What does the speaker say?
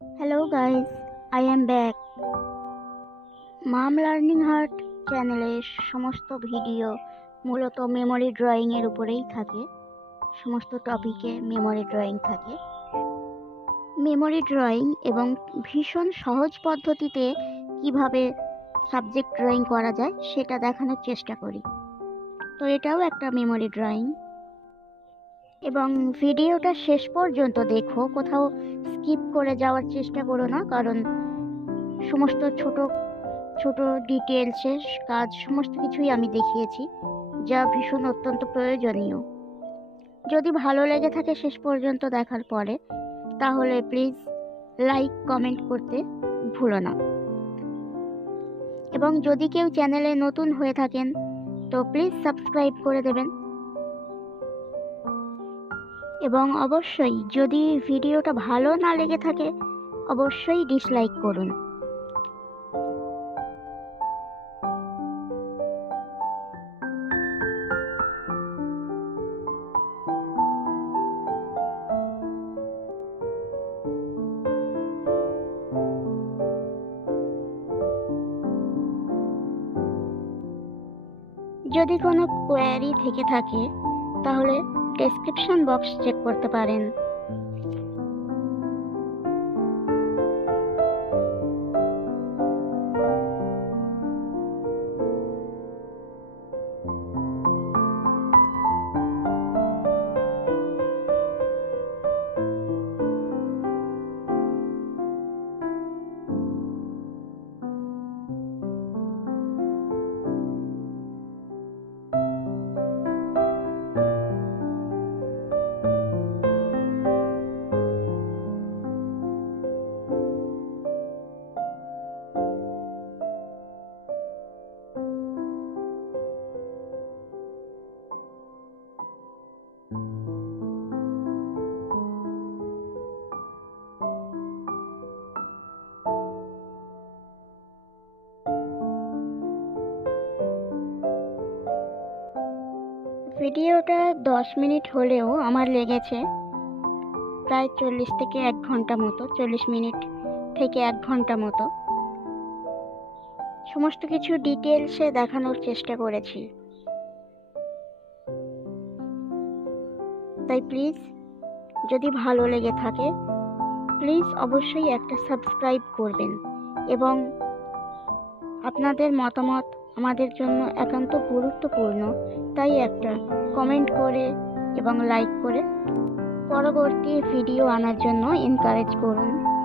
Hello guys, I am back. Mom Learning Heart চ্যানেলের সমস্ত ভিডিও মূলত মেমোরি ড্রয়িং এর উপরেই থাকে। সমস্ত টপিকে মেমোরি ড্রয়িং থাকে। মেমোরি ড্রয়িং এবং ভীষণ সহজ পদ্ধতিতে কিভাবে সাবজেক্ট ড্রয়িং করা যায় সেটা দেখানোর চেষ্টা করি। তো এটাও একটা মেমোরি ড্রয়িং। এবং ভিডিওটা শেষ পর্যন্ত দেখো, কোথাও স্কিপ করে যাওয়ার চেষ্টা করো না, কারণ সমস্ত ছোট ছোট ডিটেলসের কাজ সমস্ত কিছুই আমি দেখিয়েছি, যা ভীষণ অত্যন্ত প্রয়োজনীয়। যদি ভালো লেগে থাকে শেষ পর্যন্ত দেখার পরে, তাহলে প্লিজ লাইক কমেন্ট করতে ভুলো না। এবং যদি কেউ চ্যানেলে নতুন হয়ে থাকেন তো প্লিজ সাবস্ক্রাইব করে দেবেন। এবং অবশ্যই যদি ভিডিওটা ভালো না লেগে থাকে অবশ্যই ডিসলাইক করুন। যদি কোনো কোয়ারি থেকে থাকে তাহলে ডেসক্রিপশন বক্স চেক করতে পারেন। ভিডিওটা 10 মিনিট হলেও আমার লেগেছে প্রায় 40 থেকে 1 ঘন্টা মতো, 40 মিনিট থেকে 1 ঘন্টা মতো। সমস্ত কিছু ডিটেলসে দেখানোর চেষ্টা করেছি। তাই প্লিজ যদি ভালো লেগে থাকে প্লিজ অবশ্যই একটা সাবস্ক্রাইব করবেন। এবং আপনাদের মতামত আমাদের জন্য একান্ত গুরুত্বপূর্ণ, তাই একটা কমেন্ট করে এবং লাইক করে পরবর্তী ভিডিও আনার জন্য এনকারেজ করুন।